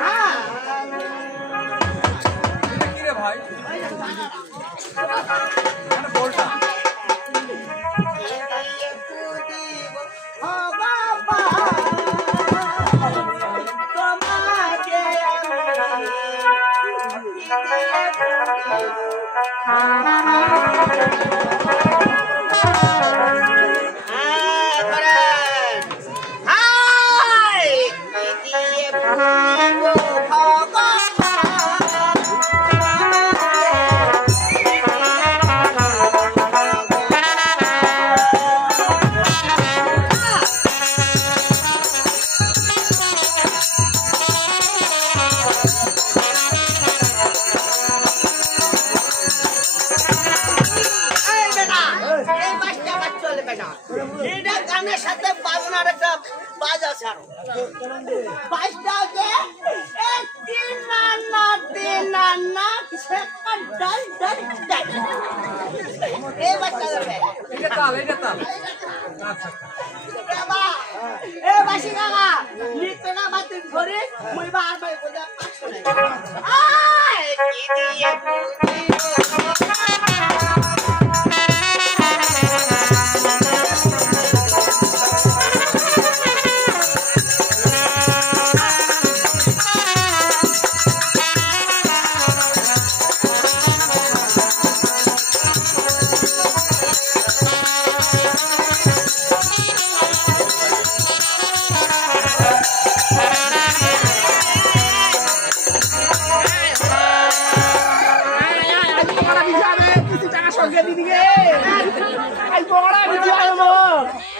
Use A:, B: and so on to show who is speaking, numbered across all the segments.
A: হ্যাঁ।
B: ভাই?
A: ধরে মুই বার ভাই বলে পাঁচশো আয় কি দিয়ে?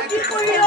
B: happy for you.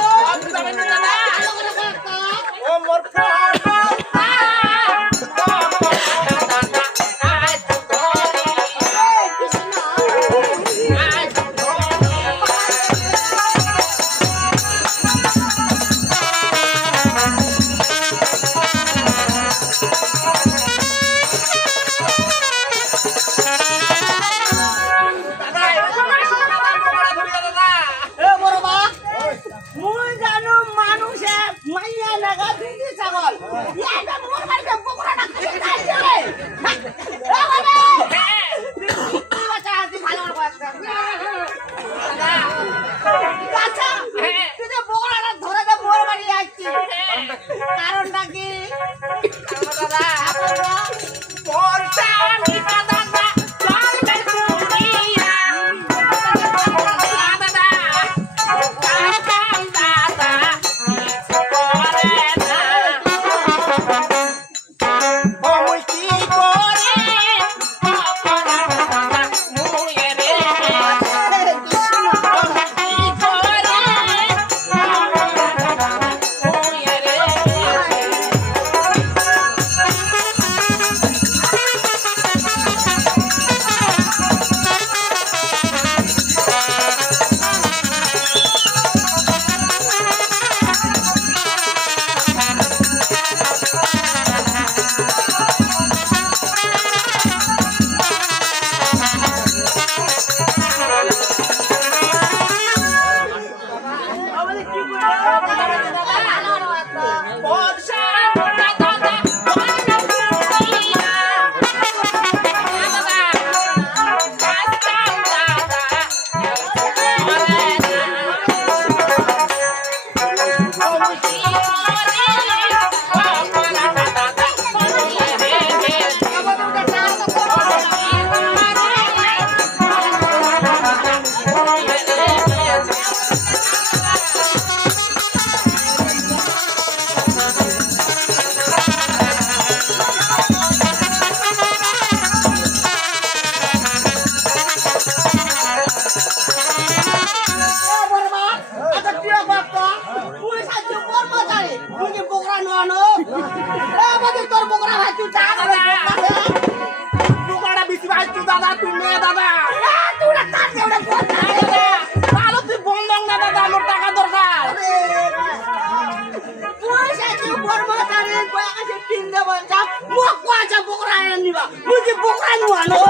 B: দে বলছা মোক কোৱা যা বকৰা আনিবা মই যে বকৰা নোৱানো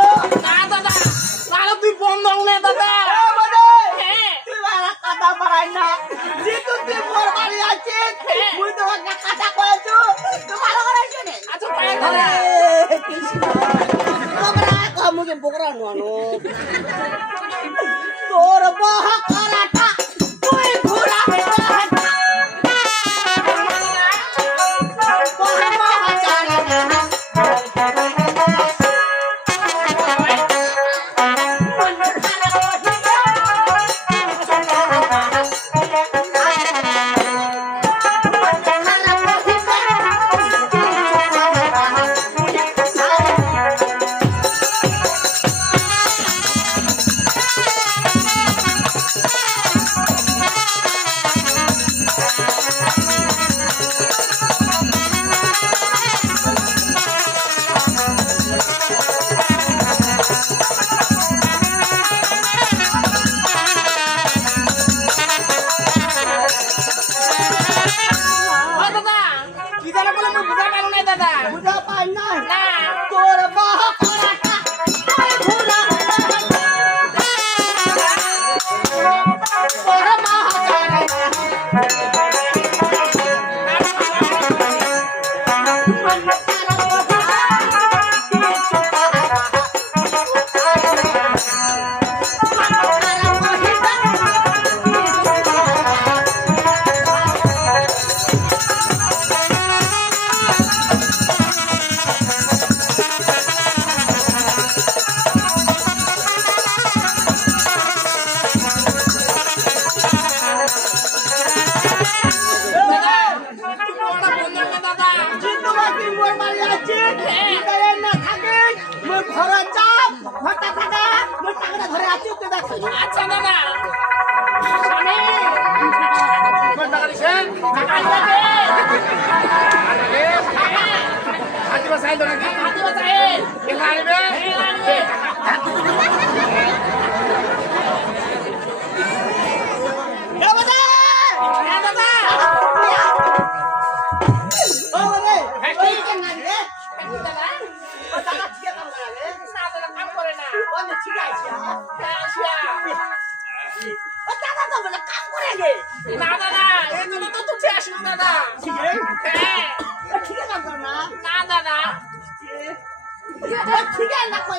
A: না দাদা লালো তুই বন্ধ নে দাদা।
B: কাদা তোর বহা করা ঘরে আছে তো দেখো।
A: আচ্ছা দাদা। স্বামী। কোনটা কালিছেন
C: হাতি বাসাই তো নাকি এখানে আইবে?
B: এখানে আইবে।
A: হ্যাঁ।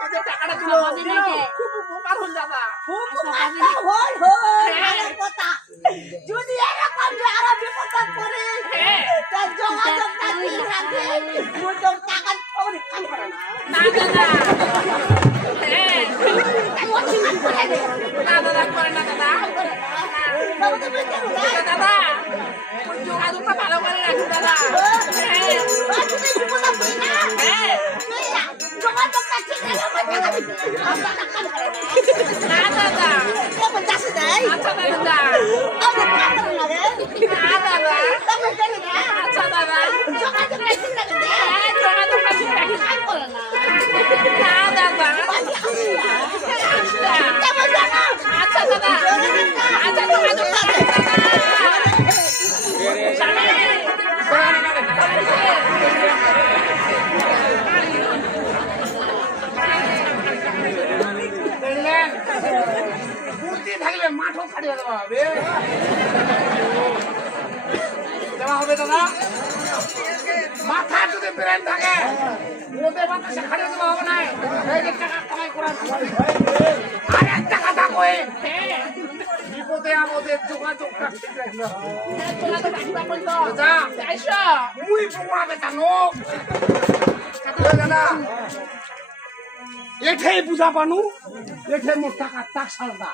A: টাকাটা দিল। খুব উপকার হল দাদা।
B: খুব হল হল হ্যাঁ। কথা। যদি এরকম
A: হ্যাঁ। হ্যাঁ। দাদা। করে না দাদা। দাদা। যোগাযোগটা ভালো করে রাখুন দাদা।
B: না
A: দাদা। আচ্ছা দাদা
B: না
A: দাদা। আচ্ছা দাদা। আচ্ছা,
C: থাকলে মাঠও ছাড়িয়ে দেওয়া হবে দেওয়া হবে দাদা মাথা যদি ব্রেন থাকে ওদের মাথা সে খাড়িয়ে দেওয়া হবে না টাকা কমাই করার আর একটা
A: হয়ে। বিপদে আমাদের যোগাযোগ রাখতে আচ্ছা,
D: আচ্ছা।
A: মুই বুয়া বেটা নোক জানা বুঝা পানু এঠে মোট টাকা টাক সারদা।